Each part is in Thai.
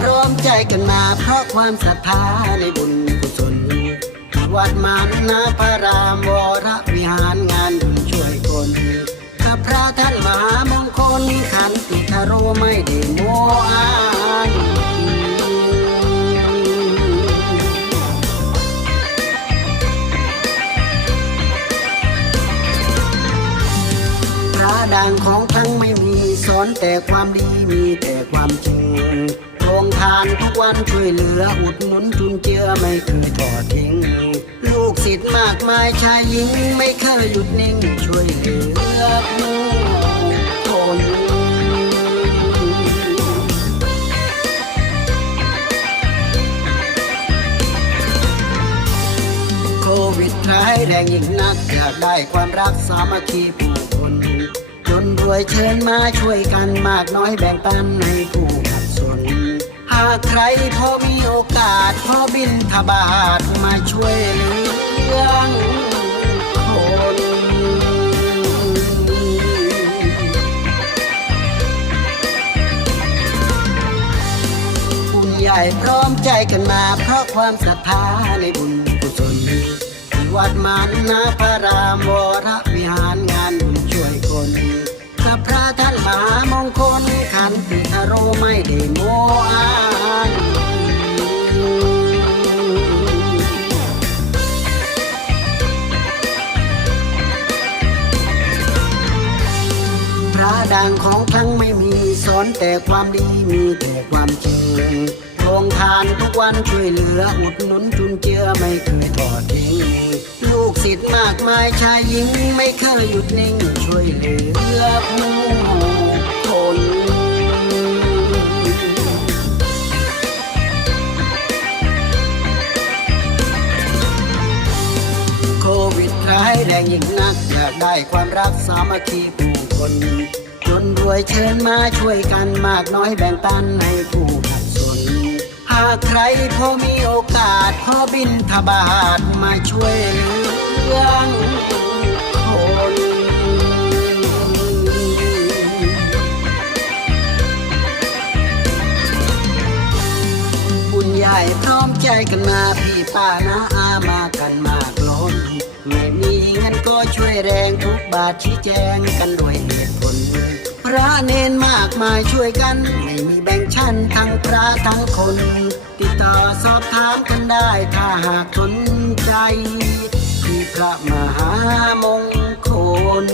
พร้อมใจกันมา เพราะความศรัทธาในบุญกุศลวัดมานนาพระรามวรวิหารงานบุญช่วยคนข้าพระท่านมหามงคลขันติคโรไม่ได้โมอายพระดังของทั้งไม่มีสอนแต่ความดีมีแต่ความจริง รงทานทุกวันช่วยเหลืออุดหนุนจุนเจือไม่เคยทอดทิ้ง ลูกศิษย์มากมายชายหญิงไม่เคยหยุดนิ่งช่วยเหลือผู้คนโควิดร้ายแรงยิ่งนักอยากได้ความรักสามัคคีผู้คนจนรวยเชิญมาช่วยกันมากน้อยแบ่งปันให้ผู้ากใครพอมีโอกาสพอบินทบาทมาช่วยเหลืองคนบุญใหญ่พร้อมใจกันมาเพราะความศรัทธาในบุญกุศลที่วัดมานนาพระราม ของทั้งไม่มีสอนแต่ความดีมีแต่ความจริงโรงทานทุกวันช่วยเหลืออุดหนุนจุนเจือไม่เคยทอดทิ้งลูกศิษย์มากมายชายหญิงไม่เคยหยุดนิ่งช่วยเหลือผู้คนโควิดร้ายแรงยิ่งนักอยากได้ความรักสามัคคีผู้คน รวยเชิญมาช่วยกันมากน้อยแบ่งปันให้ผู้ขัดสน หากใครพอมีโอกาสพอบินทบาทมาช่วยเหลืองคนบุญใหญ่พร้อมใจกันมาพี่ป้านาอามากันมากล้นไม่มีเงินก็ช่วยแรงทุกบาทชี้แจงกันด้วยเหตุ เนนมากมายช่วยกัน ไม่มีแบ่งชั้นทั้งพระทั้งคน ติดต่อสอบถามกันได้ถ้าหากสนใจ ที่พระมหามงคล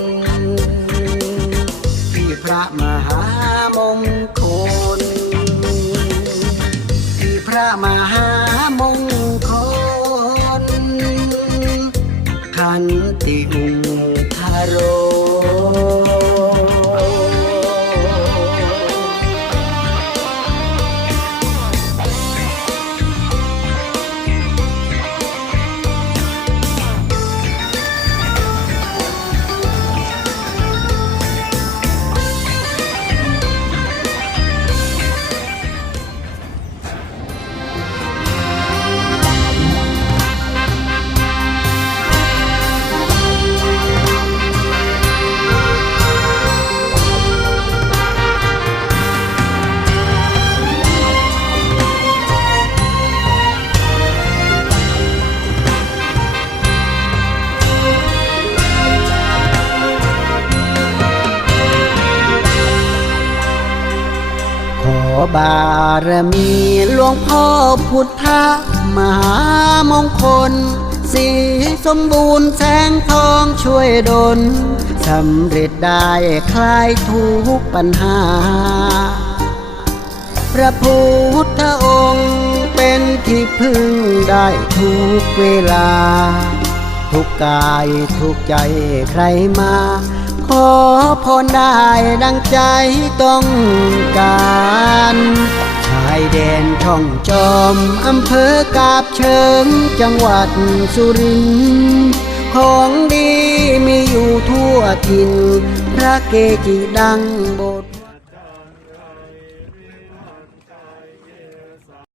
ที่พระมหามงคล ที่พระมหาม บารมีหลวงพ่อพุทธมหามงคล สีสมบูรณ์แสงทองช่วยดลสำเร็จได้คลายทุกปัญหา พระพุทธองค์เป็นที่พึ่งได้ทุกเวลา ทุกกายทุกใจใครมาขอพรได้ดังใจต้องการายแดนท่องจอม อำเภอกาบเชิง จังหวัดสุรินทร์ของดีมีอยู่ทั่วถิ่นพระเกจิดังบท